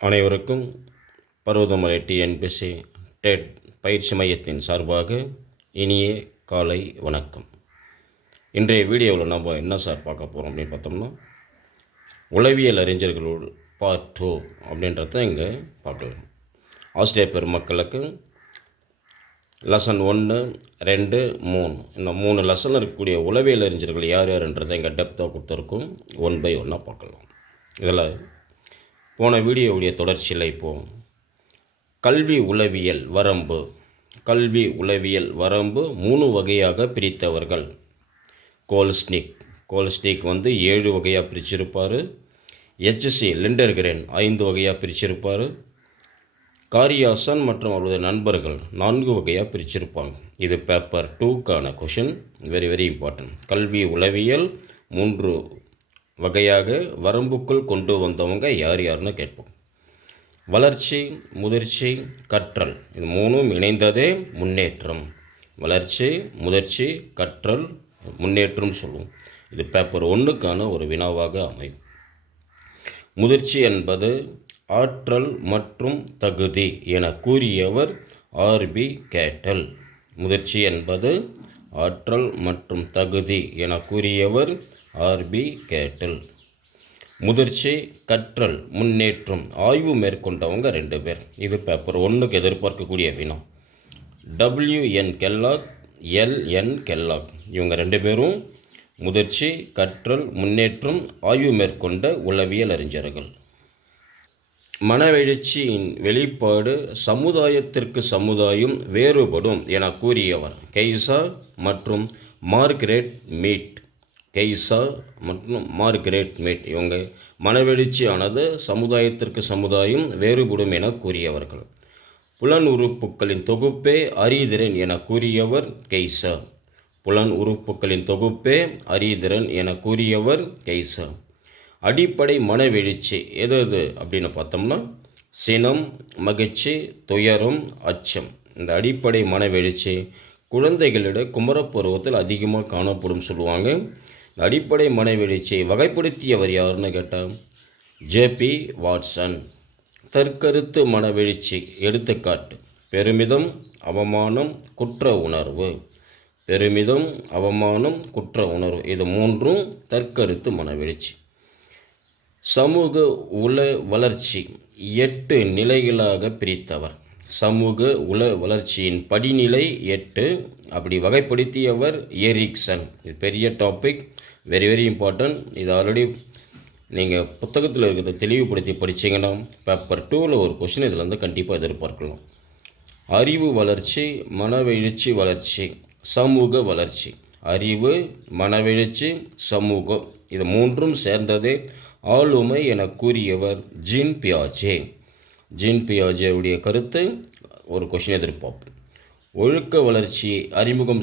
அனைவருக்கும் Parvathamalai TNPSC dead பயிற்சி மையத்தின் சார்பாக இனிய காலை வணக்கம். இன்றைய வீடியோவில் நம்ம என்ன பார்க்க போகிறோம் அப்படின்னு பார்த்தோம்னா, உளவியல் அறிஞர்களோடு பார்ட் 2 அப்படின்றத இங்கே பார்க்கலாம். ஆசிரியர் பெருமக்களுக்கு லெசன் 1, 2, 3 இந்த 3 லெசனில் இருக்கக்கூடிய உளவியல் அறிஞர்கள் யார் யாருன்றதை இங்கே டெப்த்தாக கொடுத்துருக்கும். 1 by 1 பார்க்கலாம். இதில் போன வீடியோவுடைய தொடர்ச்சியில் இப்போது கல்வி உளவியல் வரம்பு 3 வகையாக பிரித்தவர்கள். கோல்ஸ்னிக் 7 வகையாக பிரிச்சிருப்பார். HC லிண்டர்கிரேன் 5 வகையாக பிரிச்சிருப்பார். காரியாசன் மற்றும் அவரது நண்பர்கள் 4 வகையாக பிரிச்சிருப்பாங்க. இது பேப்பர் 2க்கான கொஷின். Very very important. கல்வி உளவியல் 3 வகையாக வரம்புக்குள் கொண்டு வந்தவங்க யார் யாருன்னு கேட்போம். வளர்ச்சி, முதிர்ச்சி, கற்றல், இது 3ம் இணைந்ததே முன்னேற்றம். வளர்ச்சி, முதிர்ச்சி, கற்றல், முன்னேற்றம் சொல்லுவோம். இது பேப்பர் 1க்கான ஒரு வினாவாக அமையும். முதிர்ச்சி என்பது ஆற்றல் மற்றும் தகுதி என கூறியவர் RB கேட்டல். முதிர்ச்சி என்பது ஆற்றல் மற்றும் தகுதி என கூறியவர் RB கேட்டல். முதிர்ச்சி, கற்றல், முன்னேற்றம் ஆய்வு மேற்கொண்டவங்க 2 பேர். இது பேப்பர் 1க்கு எதிர்பார்க்கக்கூடிய வினா. WN கெல்லாக், LN கெல்லாக், இவங்க 2 பேரும் முதிர்ச்சி, கற்றல், முன்னேற்றம் ஆய்வு மேற்கொண்ட உளவியல் அறிஞர்கள். மனவெழுச்சியின் வெளிப்பாடு சமுதாயத்திற்கு சமுதாயம் வேறுபடும் என கூறியவர் கெய்சா மற்றும் மார்கரெட் மீட். இவங்க மனவெழுச்சியானது சமுதாயத்திற்கு சமுதாயம் வேறுபடும் என கூறியவர்கள். புலன் உறுப்புகளின் தொகுப்பே அறிதிறன் என கூறியவர் கெய்சா. அடிப்படை மனவெழுச்சி எது அப்படின்னு பார்த்தோம்னா, சினம், மகிழ்ச்சி, துயரம், அச்சம். இந்த அடிப்படை மனவெழுச்சி குழந்தைகளிடம் குமரப்பருவத்தில் அதிகமாக காணப்படும் சொல்லுவாங்க. அடிப்படை மனவெழுச்சியை வகைப்படுத்தியவர் யாருன்னு கேட்டால் JP வாட்சன். தற்கருத்து மனவெழுச்சி எடுத்துக்காட்டு பெருமிதம், அவமானம், குற்ற உணர்வு. இது 3ம் தற்கருத்து மனவெழுச்சி. சமூக உள வளர்ச்சி 8 நிலைகளாக பிரித்தவர். சமூக உள வளர்ச்சியின் படிநிலை 8 அப்படி வகைப்படுத்தியவர் எரிக்சன். இது பெரிய டாபிக், வெரி வெரி இம்பார்ட்டன்ட். இது ஆல்ரெடி நீங்கள் புத்தகத்தில் இருக்கிறத தெளிவுபடுத்தி படித்தீங்கன்னா பேப்பர் 2ல் ஒரு கொஷின் இதில் கண்டிப்பாக எதிர்பார்க்கலாம். அறிவு வளர்ச்சி, மனவெழுச்சி வளர்ச்சி, சமூக வளர்ச்சி. அறிவு, மனவெழுச்சி, சமூகம், இது 3ம் சேர்ந்ததே ஆளுமை என கூறியவர் ஜீன் பியாஜேவுடைய கருத்து ஒரு கொஷின் எதிர்பார்ப்போம். ஒழுக்க வளர்ச்சியை அறிமுகம்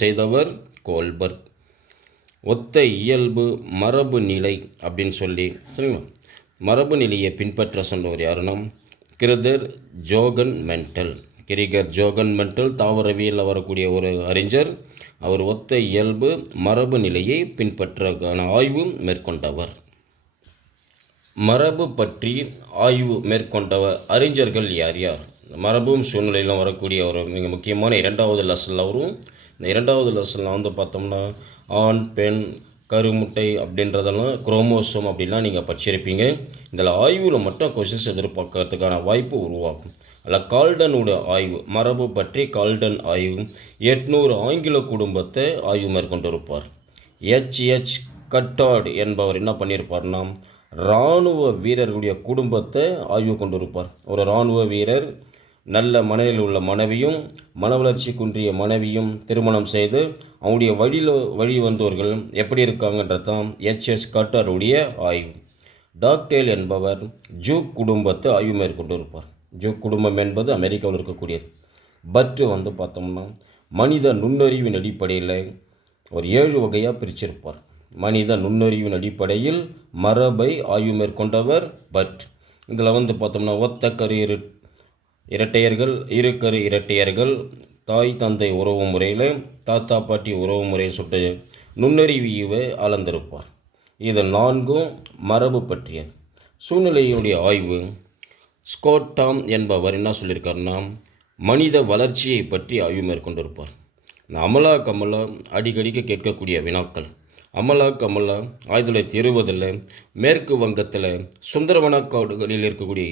செய்தவர் கோல்பர்க். ஒத்த இயல்பு மரபு நிலை அப்படின்னு சரிங்களா, மரபு நிலையை பின்பற்ற சொன்னவர் யாருன்னா கிரிகர் ஜோகன் மெண்டல் தாவரவியலில் வரக்கூடிய ஒரு அறிஞர். அவர் ஒத்த இயல்பு மரபு நிலையை பின்பற்றக்கான ஆய்வு மேற்கொண்டவர். மரபு பற்றி ஆய்வு மேற்கொண்டவர் அறிஞர்கள் யார்? மரபும் சூழ்நிலையிலும் வரக்கூடிய ஒரு மிக முக்கியமான 2வது லெசனில் வரும். இந்த 2வது லெசனில் பார்த்தோம்னா ஆண், பெண், கருமுட்டை அப்படின்றதெல்லாம் குரோமோசோம் அப்படின்லாம் நீங்கள் படிச்சிருப்பீங்க. இதில் ஆய்வில் மட்டும் கொஷின்ஸ் எதிர்பார்க்கறதுக்கான வாய்ப்பு உருவாக்கும். அதில் கால்டனோட ஆய்வு, மரபு பற்றி கால்டன் ஆய்வு 800 ஆங்கில குடும்பத்தை ஆய்வு மேற்கொண்டிருப்பார். H.H. கட்டார்ட் என்பவர் என்ன பண்ணியிருப்பார்னா இராணுவ வீரர்களுடைய குடும்பத்தை ஆய்வு கொண்டிருப்பார். ஒரு இராணுவ வீரர் நல்ல மனநிலையில் உள்ள மனைவியும் மன வளர்ச்சி குன்றிய மனைவியும் திருமணம் செய்து அவங்களுடைய வழி வந்தவர்கள் எப்படி இருக்காங்கன்றது தான் H.H. கட்டாருடைய ஆய்வு. டாக்டேல் என்பவர் ஜூக் குடும்பத்தை ஆய்வு மேற்கொண்டிருப்பார். ஜூக் குடும்பம் என்பது அமெரிக்காவில் இருக்கக்கூடியது. பட் பார்த்தோம்னா மனித நுண்ணறிவின் அடிப்படையில் ஒரு 7 வகையாக பிரிச்சிருப்பார். மனித நுண்ணறிவின் அடிப்படையில் மரபை ஆய்வு மேற்கொண்டவர் பட். இதில் பார்த்தோம்னா ஒத்த கரு இரட்டையர்கள், இருக்கரு இரட்டையர்கள், தாய் தந்தை உறவு முறையில், தாத்தா பாட்டி உறவு முறையை சுட்டு நுண்ணறிவை அளந்திருப்பார். இது 4ம் மரபு பற்றியது. சூழ்நிலையினுடைய ஆய்வு. ஸ்காட் டாம் என்பவர் என்ன சொல்லியிருக்காருன்னா, மனித வளர்ச்சியை பற்றி ஆய்வு மேற்கொண்டிருப்பார். இந்த அமலா கமலா அடிக்கடிக்கு கேட்கக்கூடிய வினாக்கள். அமலா கமலா 1920 மேற்கு வங்கத்தில் சுந்தரவனக்காடுகளில் இருக்கக்கூடிய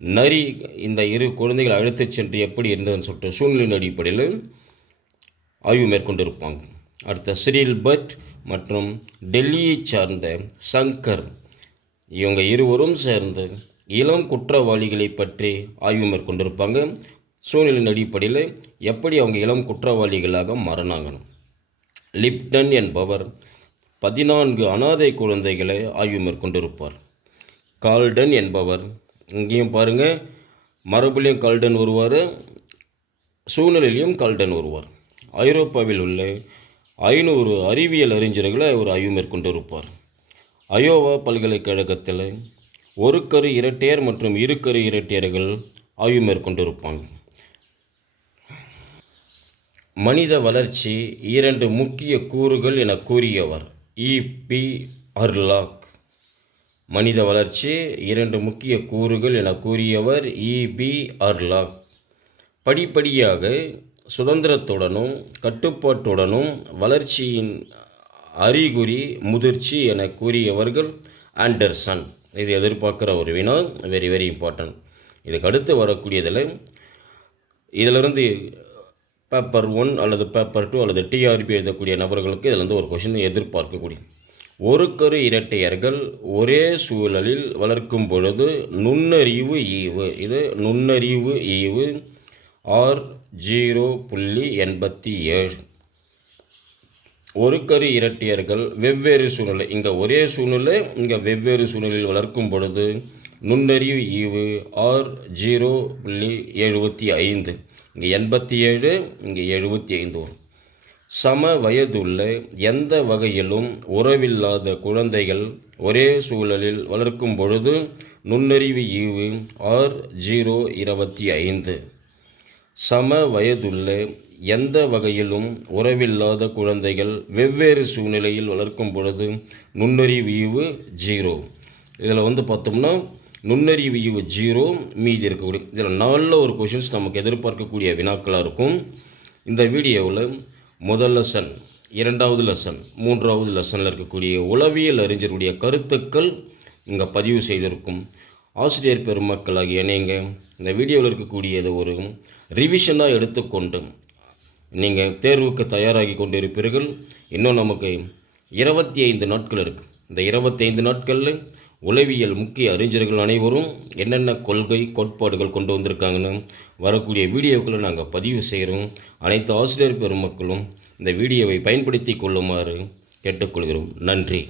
நரி இந்த இரு குழந்தைகளை அழைத்துச் சென்று எப்படி இருந்ததுன்னு சொல்லிட்டு சூழ்நிலையின் அடிப்படையில் ஆய்வு மேற்கொண்டிருப்பாங்க. அடுத்த சிரில் பட் மற்றும் டெல்லியை சார்ந்த சங்கர், இவங்க இருவரும் சேர்ந்து இளம் குற்றவாளிகளை பற்றி ஆய்வு மேற்கொண்டிருப்பாங்க. சூழ்நிலையின் அடிப்படையில் எப்படி அவங்க இளம் குற்றவாளிகளாக மாறினாங்க. லிப்டன் என்பவர் 14 அனாதை குழந்தைகளை ஆய்வு மேற்கொண்டிருப்பார். கால்டன் என்பவர், இங்கேயும் பாருங்கள், மரபுலையும் கால்டன் வருவார், சூழ்நிலையிலையும் கால்டன் வருவார். ஐரோப்பாவில் உள்ள 500 அறிவியல் அறிஞர்களை அவர் ஆய்வு மேற்கொண்டிருப்பார். அயோவா பல்கலைக்கழகத்தில் ஒரு கரு இரட்டையர் மற்றும் இரு கரு இரட்டையர்கள் ஆய்வு மேற்கொண்டிருப்பாங்க. மனித வளர்ச்சி 2 முக்கிய கூறுகள் என கூறியவர் E.P. அர்லாக். மனித வளர்ச்சி 2 முக்கிய கூறுகள் என கூறியவர் E.P. அர்லாக். படிப்படியாக சுதந்திரத்துடனும் கட்டுப்பாட்டுடனும் வளர்ச்சியின் அறிகுறி முதிர்ச்சி என கூறியவர்கள் ஆண்டர்சன். இது எதிர்பார்க்குற ஒரு வினா, வெரி வெரி இம்பார்ட்டன்ட். இதுக்கு அடுத்து வரக்கூடியதில் இதிலிருந்து பேப்பர் 1 அல்லது பேப்பர் 2 அல்லது டிஆர்பி எழுதக்கூடிய நபர்களுக்கு இதிலிருந்து ஒரு கொஷின் எதிர்பார்க்கக்கூடிய. ஒரு கரு இரட்டையர்கள் ஒரே சூழலில் வளர்க்கும் பொழுது நுண்ணறிவு ஈவு. இது நுண்ணறிவு ஈவு R0.87. ஒரு கரு இரட்டையர்கள் வெவ்வேறு சூழ்நிலை, இங்கே ஒரே சூழ்நிலை, இங்கே வெவ்வேறு சூழ்நிலையில் வளர்க்கும் பொழுது நுண்ணறிவு ஈவு R0.75. இங்கே 87, இங்கே 75 வரும். சம வயதுள்ள எந்த வகையிலும் உறவில்லாத குழந்தைகள் ஒரே சூழலில் வளர்க்கும் பொழுது நுண்ணறிவு ஈவு R0.25. சம வயதுள்ள எந்த வகையிலும் உறவில்லாத குழந்தைகள் வெவ்வேறு சூழ்நிலையில் வளர்க்கும் பொழுது நுண்ணறிவு ஈவு 0. இதில் பார்த்தோம்னா நுண்ணறிவு ஈவு 0, மீதி இருக்கக்கூடிய இதில் 4 ஒரு கொஷின்ஸ் நமக்கு எதிர்பார்க்கக்கூடிய வினாக்களாக இருக்கும். இந்த வீடியோவில் முதல் லெசன், 2வது லெசன், 3வது லெசனில் இருக்கக்கூடிய உளவியல் அறிஞருடைய கருத்துக்கள் இங்கே பதிவு செய்திருக்கும். ஆசிரியர் பெருமக்களாகிய நீங்கள் இந்த வீடியோவில் இருக்கக்கூடியது ஒரு ரிவிஷனாக எடுத்துக்கொண்டு நீங்கள் தேர்வுக்கு தயாராகி கொண்டிருப்பீர்கள். இன்னும் நமக்கு 25 நாட்கள் இருக்குது. இந்த 25 நாட்களில் உளவியல் முக்கிய அறிஞர்கள் அனைவரும் என்னென்ன கொள்கை கோட்பாடுகள் கொண்டு வந்திருக்காங்கன்னு வரக்கூடிய வீடியோக்களை நாங்கள் பதிவு செய்கிறோம். அனைத்து ஆசிரியர் பெருமக்களும் இந்த வீடியோவை பயன்படுத்தி கொள்ளுமாறு கேட்டுக்கொள்கிறோம். நன்றி.